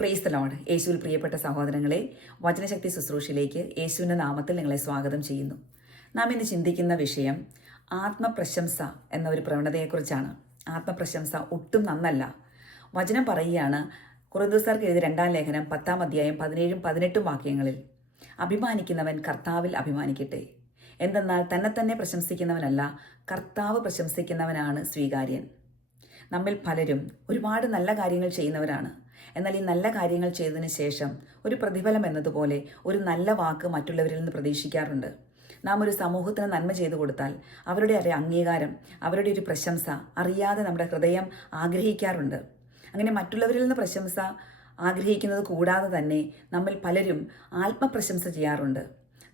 Praise the Lord. യേശുവിൽ പ്രിയപ്പെട്ട സഹോദരങ്ങളെ, വചനശക്തി ശുശ്രൂഷയിലേക്ക് യേശുവിൻ്റെ നാമത്തിൽ നിങ്ങളെ സ്വാഗതം ചെയ്യുന്നു. നാം ഇന്ന് ചിന്തിക്കുന്ന വിഷയം ആത്മപ്രശംസ എന്ന ഒരു പ്രവണതയെക്കുറിച്ചാണ്. ആത്മപ്രശംസ ഒട്ടും നന്നല്ല. വചനം പറയുകയാണ്, കൊറിന്തോസ്യർക്ക് എഴുതിയ 2-ാം ലേഖനം 10-ാം അധ്യായം 17-18 വാക്യങ്ങളിൽ, അഭിമാനിക്കുന്നവൻ കർത്താവിൽ അഭിമാനിക്കട്ടെ. എന്തെന്നാൽ തന്നെ പ്രശംസിക്കുന്നവനല്ല, കർത്താവ് പ്രശംസിക്കുന്നവനാണ് സ്വീകാര്യൻ. നമ്മിൽ പലരും ഒരുപാട് നല്ല കാര്യങ്ങൾ ചെയ്യുന്നവരാണ്. എന്നാൽ ഈ നല്ല കാര്യങ്ങൾ ചെയ്തതിന് ശേഷം ഒരു പ്രതിഫലം എന്നതുപോലെ ഒരു നല്ല വാക്ക് മറ്റുള്ളവരിൽ നിന്ന് പ്രതീക്ഷിക്കാറുണ്ട്. നാം ഒരു സമൂഹത്തിന് നന്മ ചെയ്തു കൊടുത്താൽ അവരുടെ ഒരു അംഗീകാരം, അവരുടെ ഒരു പ്രശംസ അറിയാതെ നമ്മുടെ ഹൃദയം ആഗ്രഹിക്കാറുണ്ട്. അങ്ങനെ മറ്റുള്ളവരിൽ നിന്ന് പ്രശംസ ആഗ്രഹിക്കുന്നത് കൂടാതെ തന്നെ നമ്മിൽ പലരും ആത്മപ്രശംസ ചെയ്യാറുണ്ട്.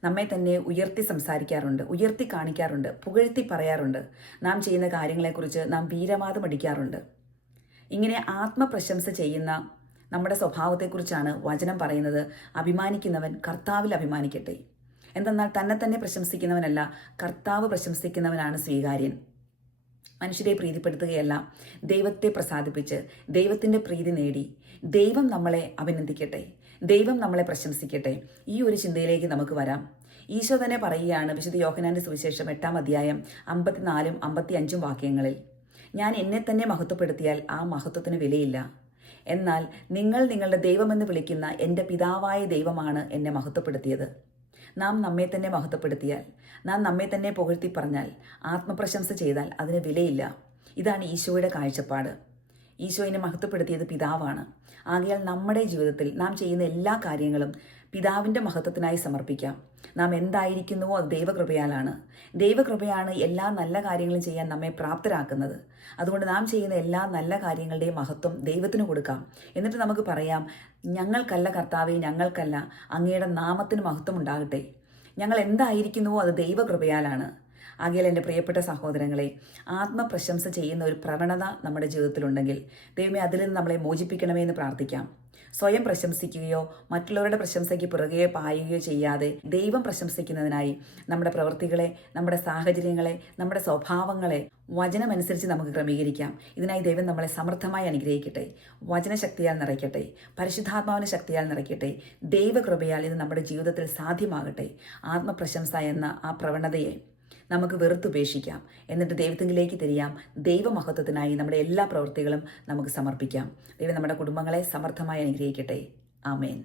നമ്മെ തന്നെ ഉയർത്തി സംസാരിക്കാറുണ്ട്, ഉയർത്തി കാണിക്കാറുണ്ട്, പുകഴ്ത്തി പറയാറുണ്ട്. നാം ചെയ്യുന്ന കാര്യങ്ങളെക്കുറിച്ച് നാം വീരവാദമടിക്കാറുണ്ട്. ഇങ്ങനെ ആത്മപ്രശംസ ചെയ്യുന്ന നമ്മുടെ സ്വഭാവത്തെക്കുറിച്ചാണ് വചനം പറയുന്നത്. അഭിമാനിക്കുന്നവൻ കർത്താവിൽ അഭിമാനിക്കട്ടെ. എന്തെന്നാൽ തന്നെ പ്രശംസിക്കുന്നവനല്ല, കർത്താവ് പ്രശംസിക്കുന്നവനാണ് സ്വീകാര്യൻ. മനുഷ്യരെ പ്രീതിപ്പെടുത്തുകയല്ല, ദൈവത്തെ പ്രസാദിപ്പിച്ച് ദൈവത്തിൻ്റെ പ്രീതി നേടി ദൈവം നമ്മളെ അഭിനന്ദിക്കട്ടെ, ദൈവം നമ്മളെ പ്രശംസിക്കട്ടെ. ഈ ഒരു ചിന്തയിലേക്ക് നമുക്ക് വരാം. ഈശോ തന്നെ പറയുകയാണ് വിശുദ്ധ യോഹന്നാന്റെ സുവിശേഷം 8-ാം അധ്യായം 54-55 വാക്യങ്ങളിൽ, ഞാൻ എന്നെ തന്നെ മഹത്വപ്പെടുത്തിയാൽ ആ മഹത്വത്തിന് വിലയില്ല. എന്നാൽ നിങ്ങൾ നിങ്ങളുടെ ദൈവമെന്ന് വിളിക്കുന്ന എൻ്റെ പിതാവായ ദൈവമാണ് എന്നെ മഹത്വപ്പെടുത്തിയത്. നാം നമ്മെ തന്നെ മഹത്വപ്പെടുത്തിയാൽ, നാം നമ്മെ തന്നെ പുകഴ്ത്തി പറഞ്ഞാൽ, ആത്മപ്രശംസ ചെയ്താൽ അതിന് വിലയില്ല. ഇതാണ് ഈശോയുടെ കാഴ്ചപ്പാട്. ഈശോയിനെ മഹത്വപ്പെടുത്തിയത് പിതാവാണ്. ആകയാൽ നമ്മുടെ ജീവിതത്തിൽ നാം ചെയ്യുന്ന എല്ലാ കാര്യങ്ങളും പിതാവിൻ്റെ മഹത്വത്തിനായി സമർപ്പിക്കാം. നാം എന്തായിരിക്കുന്നുവോ അത് ദൈവകൃപയാലാണ്. ദൈവകൃപയാണ് എല്ലാ നല്ല കാര്യങ്ങളും ചെയ്യാൻ നമ്മെ പ്രാപ്തരാക്കുന്നത്. അതുകൊണ്ട് നാം ചെയ്യുന്ന എല്ലാ നല്ല കാര്യങ്ങളുടെയും മഹത്വം ദൈവത്തിന് കൊടുക്കാം. എന്നിട്ട് നമുക്ക് പറയാം, ഞങ്ങൾക്കല്ല കർത്താവേ, ഞങ്ങൾക്കല്ല, അങ്ങയുടെ നാമത്തിന് മഹത്വം ഉണ്ടാകട്ടെ. ഞങ്ങൾ എന്തായിരിക്കുന്നുവോ അത് ദൈവകൃപയാലാണ്. ആകയാൽ എൻ്റെ പ്രിയപ്പെട്ട സഹോദരങ്ങളെ, ആത്മപ്രശംസ ചെയ്യുന്ന ഒരു പ്രവണത നമ്മുടെ ജീവിതത്തിലുണ്ടെങ്കിൽ ദൈവമേ അതിൽ നിന്ന് നമ്മളെ മോചിപ്പിക്കണമേ എന്ന് പ്രാർത്ഥിക്കാം. സ്വയം പ്രശംസിക്കുകയോ മറ്റുള്ളവരുടെ പ്രശംസയ്ക്ക് പുറകെ പായുകയോ ചെയ്യാതെ ദൈവം പ്രശംസിക്കുന്നതിനായി നമ്മുടെ പ്രവൃത്തികളെ, നമ്മുടെ സാഹചര്യങ്ങളെ, നമ്മുടെ സ്വഭാവങ്ങളെ വചനമനുസരിച്ച് നമുക്ക് ക്രമീകരിക്കാം. ഇതിനായി ദൈവം നമ്മളെ സമൃദ്ധമായി അനുഗ്രഹിക്കട്ടെ, വചനശക്തിയാൽ നിറയ്ക്കട്ടെ, പരിശുദ്ധാത്മാവിൻ്റെ ശക്തിയാൽ നിറയ്ക്കട്ടെ. ദൈവകൃപയാൽ ഇത് നമ്മുടെ ജീവിതത്തിൽ സാധ്യമാകട്ടെ. ആത്മപ്രശംസ എന്ന ആ പ്രവണതയെ നമുക്ക് വെറുത്തുപേക്ഷിക്കാം. എന്നിട്ട് ദൈവത്തിലേക്ക് തിരിയാം. ദൈവമഹത്വത്തിനായി നമ്മുടെ എല്ലാ പ്രവൃത്തികളും നമുക്ക് സമർപ്പിക്കാം. ദൈവം നമ്മുടെ കുടുംബങ്ങളെ സമർത്ഥമായി അനുഗ്രഹിക്കട്ടെ. ആമേൻ.